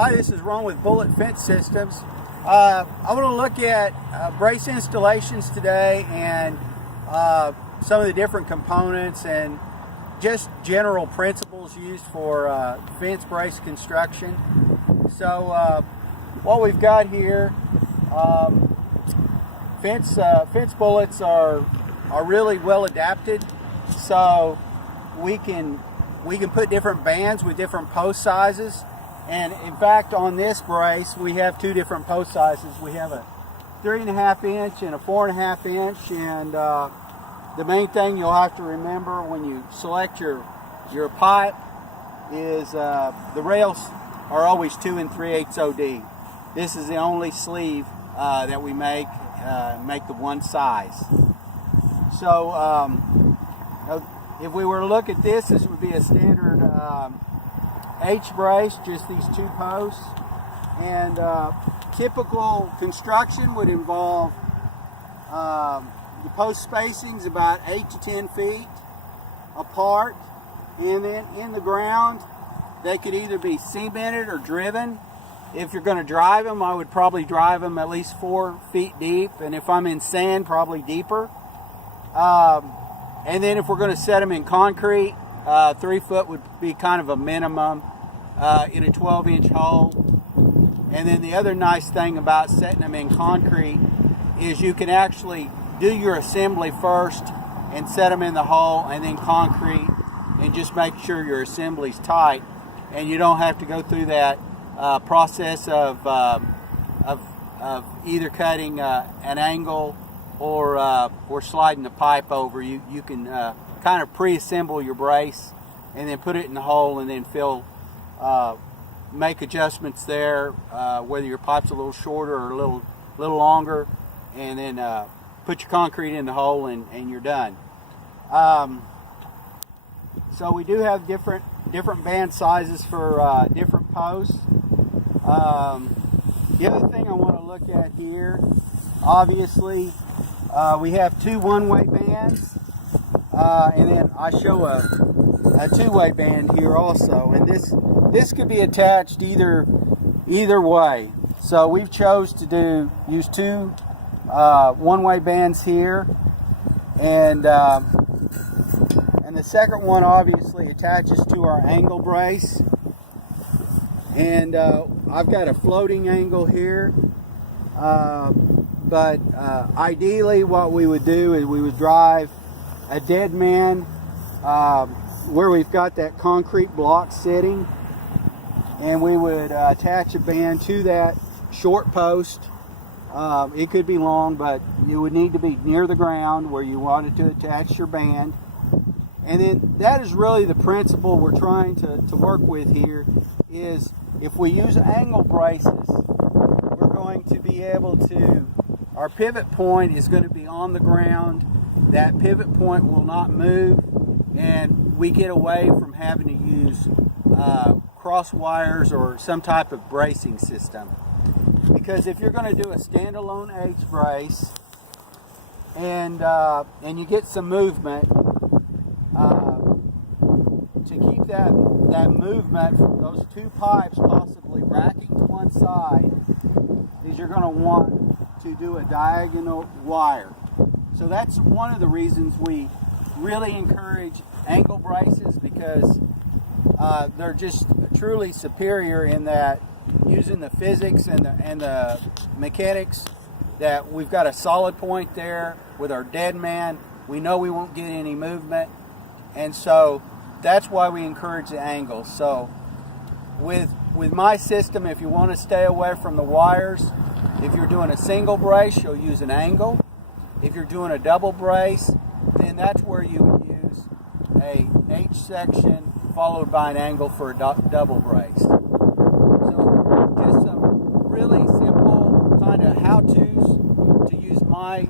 Hi, this is Ron with Bullet Fence Systems. I want to look at brace installations today and some of the different components and just general principles used for fence brace construction. So what we've got here, fence bullets are really well adapted, so we can put different bands with different post sizes. And in fact, on this brace, we have two different post sizes. We have a 3.5 inch and a 4.5 inch. And the main thing you'll have to remember when you select your pipe is the rails are always 2 3/8 OD. This is the only sleeve that we make the one size. So if we were to look at this would be a standard H brace, just these two posts. And typical construction would involve the post spacings about 8 to 10 feet apart, and then in the ground they could either be cemented or driven. If you're going to drive them, I would probably drive them at least 4 feet deep, and if I'm in sand, probably deeper. And then if we're going to set them in concrete, 3 foot would be kind of a minimum in a 12-inch hole. And then the other nice thing about setting them in concrete is you can actually do your assembly first and set them in the hole, and then concrete, and just make sure your assembly's tight, and you don't have to go through that process of either cutting an angle or sliding the pipe over. You can kind of pre-assemble your brace and then put it in the hole, and then make adjustments there, whether your pipe's a little shorter or a little longer, and then put your concrete in the hole, and you're done. So we do have different band sizes for different posts. The other thing I want to look at here, obviously, we have two one-way bands, and then I show a two-way band here also, and this could be attached either way. So we've chose to use two one-way bands here, and the second one obviously attaches to our angle brace. And I've got a floating angle here, but ideally what we would do is we would drive a dead man where we've got that concrete block sitting, and we would attach a band to that short post. It could be long, but you would need to be near the ground where you wanted to attach your band. And then that is really the principle we're trying to work with here, is if we use angle braces, we're going to be able to, our pivot point is going to be on the ground. That pivot point will not move, and we get away from having to use cross wires or some type of bracing system. Because if you're going to do a standalone H brace and you get some movement, to keep that movement from those two pipes possibly racking to one side, is you're going to want to do a diagonal wire. So that's one of the reasons we really encourage angle braces, because they're just truly superior in that, using the physics and the mechanics, that we've got a solid point there with our dead man. We know we won't get any movement, and so that's why we encourage the angle. So with my system, if you want to stay away from the wires, if you're doing a single brace, you'll use an angle. If you're doing a double brace, then that's where you would use a H section followed by an angle for a double brace. So just some really simple kind of how-tos to use my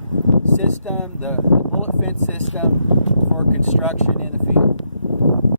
system, the Bullet Fence system, for construction in the